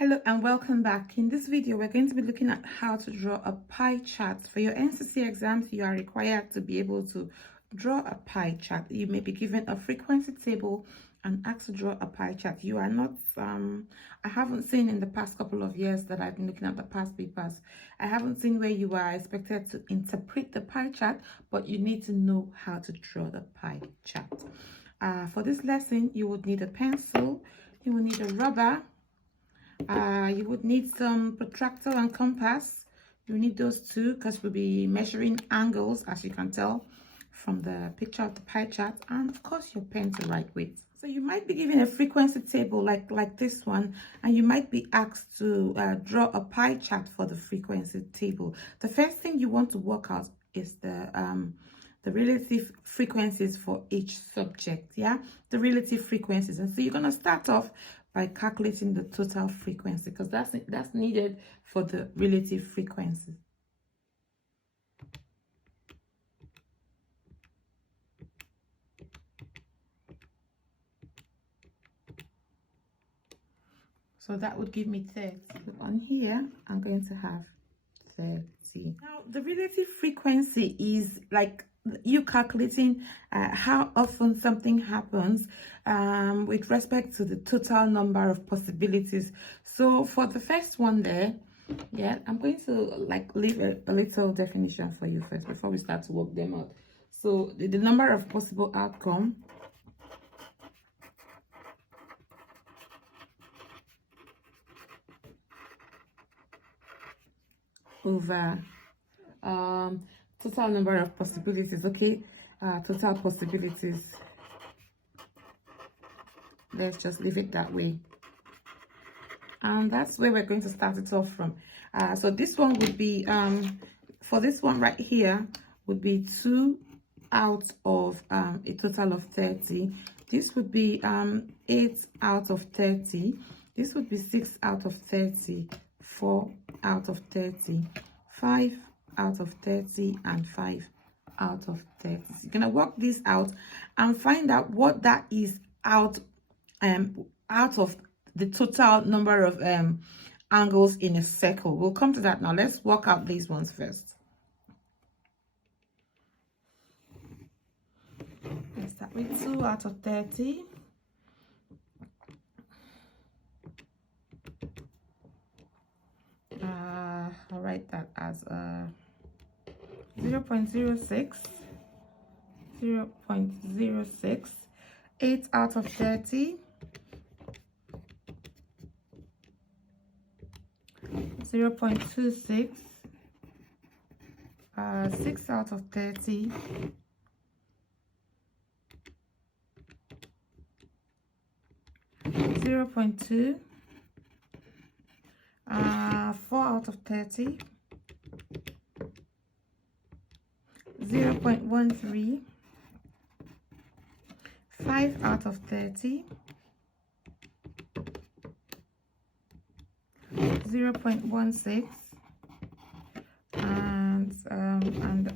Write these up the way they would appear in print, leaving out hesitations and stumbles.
Hello and welcome back. In this video, we're going to be looking at how to draw a pie chart. For your NCC exams, you are required to be able to draw a pie chart. You may be given a frequency table and asked to draw a pie chart. You are not, I haven't seen in the past couple of years that I've been looking at the past papers, I haven't seen where you are expected to interpret the pie chart, but you need to know how to draw the pie chart. For this lesson, you would need a pencil, you will need a rubber, you would need some protractor and compass. You need those two because we'll be measuring angles, as you can tell from the picture of the pie chart, and of course your pen to write with. So you might be given a frequency table like this one, and you might be asked to draw a pie chart for the frequency table. The first thing you want to work out is the relative frequencies for each subject. The relative frequencies. And so you're going to start off by calculating the total frequency, because that's needed for the relative frequencies. So that would give me 30. On here, I'm going to have 30. Now, the relative frequency is like you calculating how often something happens with respect to the total number of possibilities. So for the first one there, I'm going to leave a little definition for you first before we start to work them out. So the number of possible outcome over total number of possibilities. Total possibilities, let's just leave it that way, and that's where we're going to start it off from. So this one would be for this one right here would be 2 out of a total of 30. This would be 8 out of 30. This would be 6 out of 30, 4 out of 30, 5 out of 30, and 5 out of 30. So you're gonna work this out and find out what that is out of the total number of angles in a circle. We'll come to that now. Let's work out these ones first. Let's start with 2 out of 30. I'll write that as 0.06, 0.06, 8 out of 30, 0.26, 6 out of 30, 0.2, 4 out of 30, 0.13, 5 out of 30, 0.16,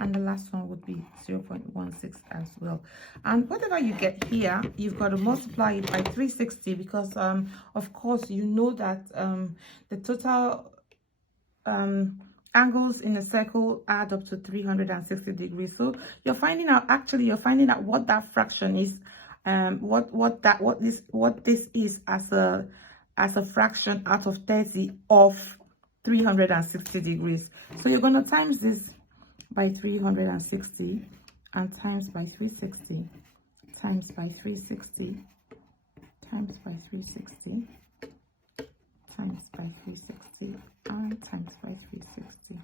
and the last one would be 0.16 as well. And whatever you get here, you've got to multiply it by 360, because of course you know that the total angles in a circle add up to 360 degrees. So you're finding out what that fraction is, what this is as a fraction out of 30 of 360 degrees. So you're going to times this by 360 and times by 360 times by 360 times by 360 times by 360 and times by 360.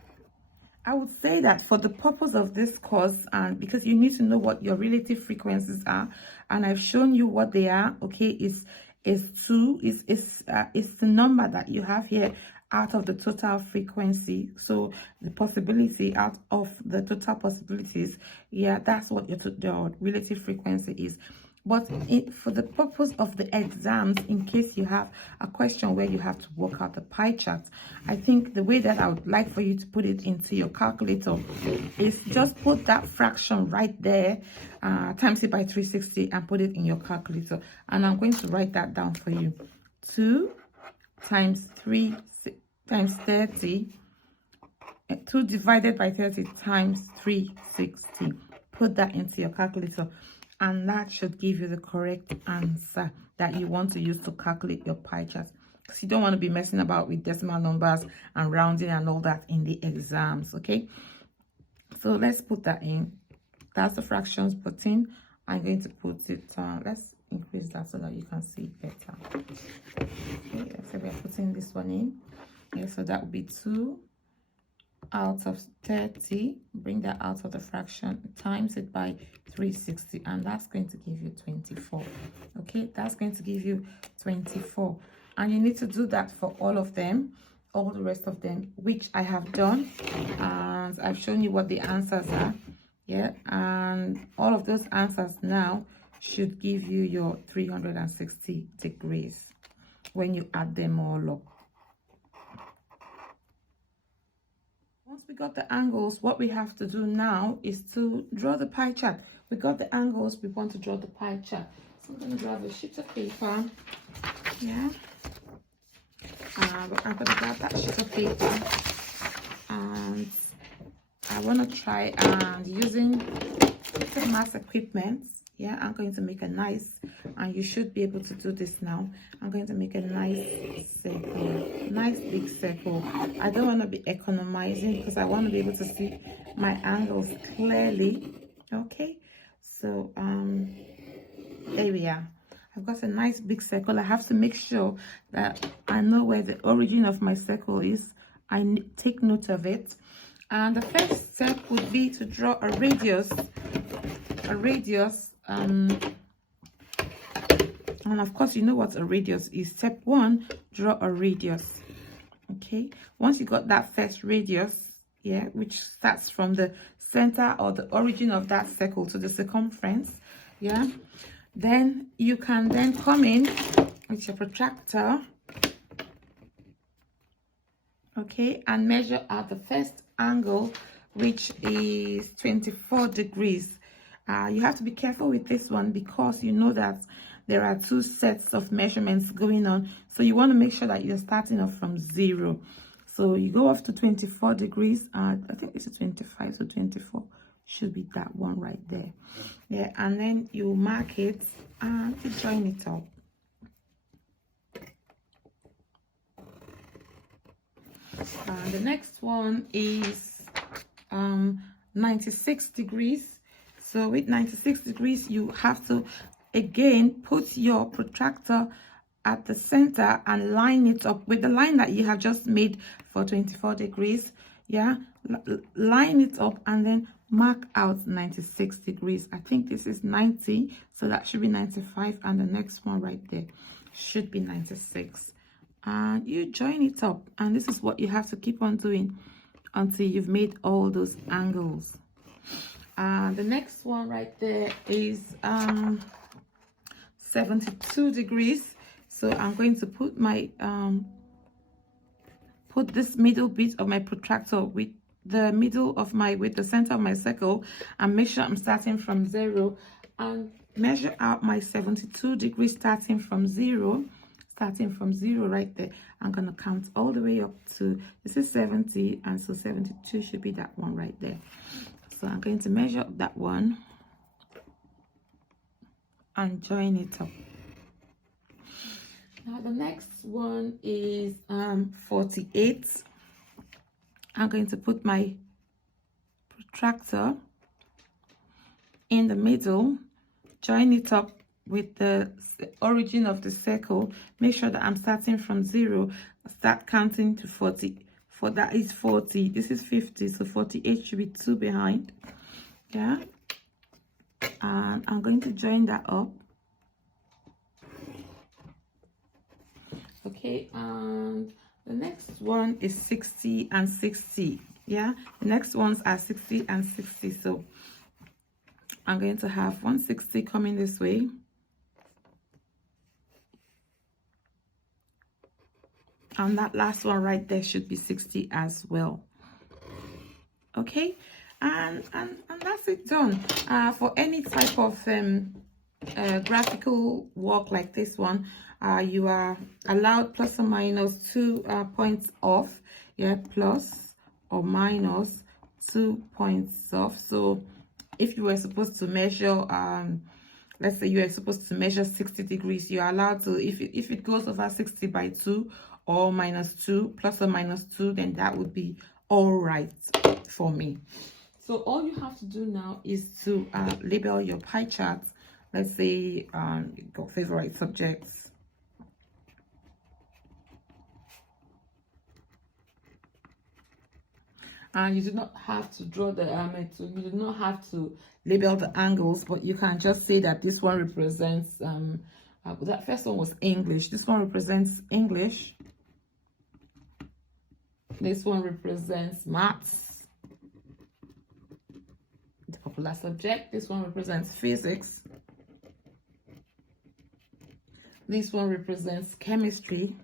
I would say that for the purpose of this course, and because you need to know what your relative frequencies are, and I've shown you what they are, is 2 is the number that you have here out of the total frequency. So the possibility out of the total possibilities, that's what your relative frequency is. But for the purpose of the exams, in case you have a question where you have to work out the pie chart, I think the way that I would like for you to put it into your calculator is just put that fraction right there, times it by 360, and put it in your calculator. And I'm going to write that down for you. 2 times 3 times 30. 2 divided by 30 times 360. Put that into your calculator, and that should give you the correct answer that you want to use to calculate your pie chart. Because you don't want to be messing about with decimal numbers and rounding and all that in the exams. Okay, so let's put that in. That's the fractions put in. I'm going to put it let's increase that so that you can see it better. Okay, so we're putting this one in. Okay, so that would be 2 out of 30. Bring that out of the fraction, times it by 360, and that's going to give you 24. Okay, that's going to give you 24, and you need to do that for all of them, all the rest of them, which I have done, and I've shown you what the answers are. Yeah, and all of those answers now should give you your 360 degrees when you add them all up. Once we got the angles, what we have to do now is to draw the pie chart. We got the angles, we want to draw the pie chart. So I'm going to grab a sheet of paper. Yeah. I'm going to grab that sheet of paper. And I want to try and using some math equipment. Yeah, I'm going to make a nice, and you should be able to do this now. I'm going to make a nice circle, nice big circle. I don't want to be economizing because I want to be able to see my angles clearly. Okay, so there we are. I've got a nice big circle. I have to make sure that I know where the origin of my circle is. I take note of it. And the first step would be to draw a radius. And of course, you know what a radius is. Step 1, draw a radius. Okay, once you got that first radius, yeah, which starts from the center or the origin of that circle to the circumference, yeah, then you can then come in with your protractor, okay, and measure out the first angle, which is 24 degrees. You have to be careful with this one because you know that there are 2 sets of measurements going on, so you want to make sure that you're starting off from 0. So you go off to 24 degrees. I think this is 25, so 24 should be that one right there. Yeah, and then you mark it and you join it up. The next one is 96 degrees. So with 96 degrees, you have to again put your protractor at the center and line it up with the line that you have just made for 24 degrees. Yeah, line it up and then mark out 96 degrees. I think this is 90, so that should be 95, and the next one right there should be 96. And you join it up, and this is what you have to keep on doing until you've made all those angles. The next one right there is 72 degrees. So I'm going to put my put this middle bit of my protractor with the middle of my with the center of my circle, and make sure I'm starting from 0 and measure out my 72 degrees starting from 0. Starting from 0 right there. I'm going to count all the way up to, this is 70, and so 72 should be that one right there. So I'm going to measure up that one and join it up. Now the next one is 48. I'm going to put my protractor in the middle, join it up with the origin of the circle. Make sure that I'm starting from 0. Start counting to 40. For that is 40. This is 50, so 48 should be 2 behind. Yeah, and I'm going to join that up. Okay, and the next one is 60 and 60. Yeah, the next ones are 60 and 60. So I'm going to have 160 coming this way. And that last one right there should be 60 as well. Okay, and that's it done. For any type of graphical work like this one, you are allowed plus or minus 2 points off. Yeah, plus or minus 2 points off. So if you were supposed to measure, let's say you are supposed to measure 60 degrees, you're allowed to, if it goes over 60 by 2 or minus 2, plus or minus 2, then that would be all right for me. So all you have to do now is to label your pie chart. Let's say you got favorite subjects. And you do not have to draw the you do not have to label the angles, but you can just say that this one represents that first one was English. This one represents English. This one represents maths, the popular subject. This one represents physics. This one represents chemistry.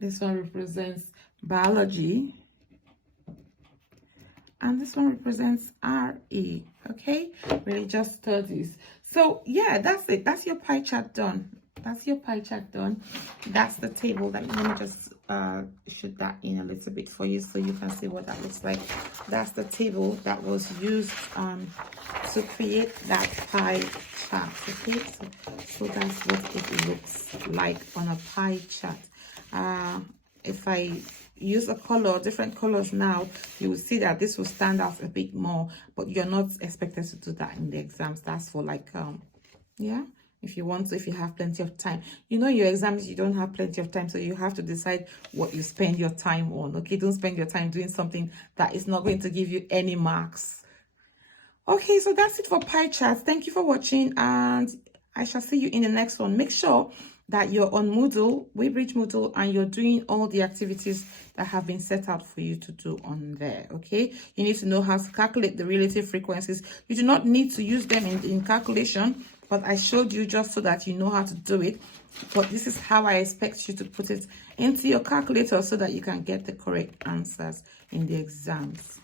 This one represents biology. And this one represents RE, okay? Religious studies. So yeah, that's it. That's your pie chart done. That's your pie chart done. That's the table. Let me just shoot that in a little bit for you so you can see what that looks like. That's the table that was used to create that pie chart, okay? So that's what it looks like on a pie chart. If I use a color, different colors now, you will see that this will stand out a bit more, but you're not expected to do that in the exams. That's for like yeah, if you want to, if you have plenty of time. You know, your exams, you don't have plenty of time, so you have to decide what you spend your time on. Okay, don't spend your time doing something that is not going to give you any marks. Okay, so that's it for pie charts. Thank you for watching, and I shall see you in the next one. Make sure that you're on Moodle, Weybridge Moodle, and you're doing all the activities that have been set out for you to do on there, okay? You need to know how to calculate the relative frequencies. You do not need to use them in calculation, but I showed you just so that you know how to do it. But this is how I expect you to put it into your calculator so that you can get the correct answers in the exams.